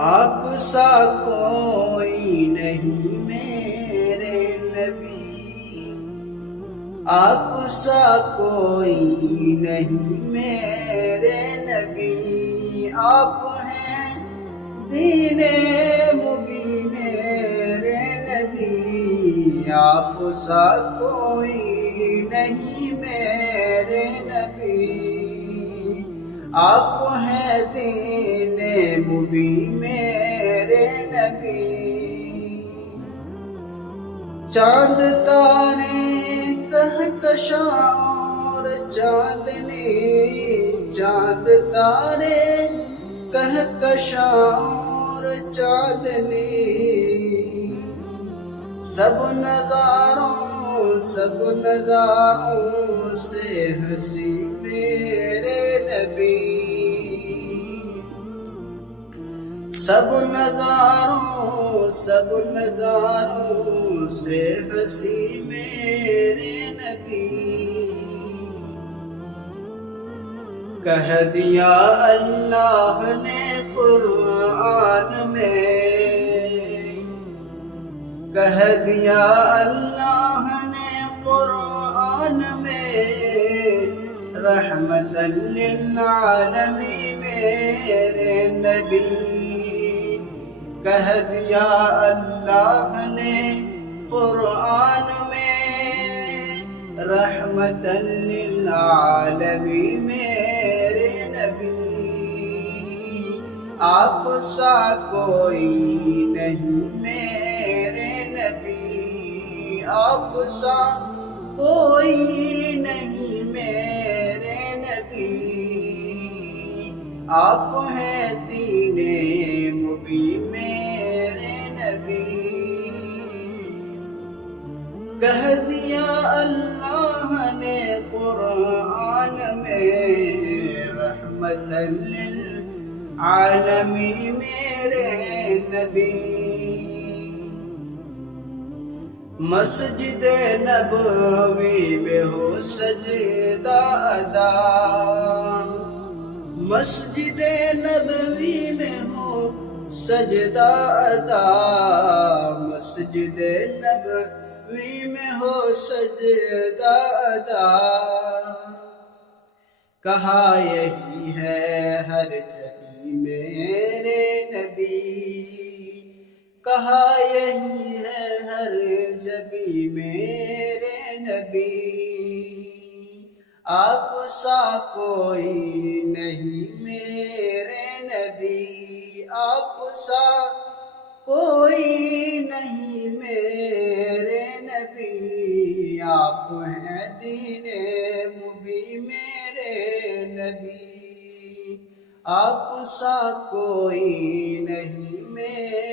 آپ سا کوئی نہیں میرے نبی، آپ سا کوئی نہیں میرے نبی، آپ ہیں دین مبین میرے نبی، آپ سا کوئی نہیں میرے نبی، آپ ہیں دین مبین میرے نبی۔ چاند تارے کہکشاں اور چاندنی، چاند تارے کہکشاں اور چاندنی، سب نظاروں سے ہنسی میرے نبی، سب نظاروں سے ہنسی میرے نبی۔ کہہ دیا اللہ نے قرآن میں، کہہ دیا اللہ نے قرآن میں، رحمت للعالمین میرے نبی، کہہ دیا اللہ نے قرآن میں، رحمت للعالمین میرے نبی، آپ سا کوئی نہیں میرے نبی، آپ سا کوئی نہیں میرے نبی، آپ ہیں دین مبین میرے نبی۔ کہہ دیا اللہ نے قرآن میں، رحمت للعالمین میرے نبی، مسجد نبوی میں ہو سجدہ ادا، مسجد نبوی میں ہو سجدہ ادا، مسجد نبوی میں ہو سجدہ ادا، کہا یہی ہے ہر جگہ میرے نبی، کہا یہی ہے ہر جگہ میرے نبی، آپ سا کوئی نہیں میرے نبی، آپ سا کوئی نہیں میرے نبی، آپ ہیں دین مبین میرے نبی، آپ سا کوئی نہیں میرے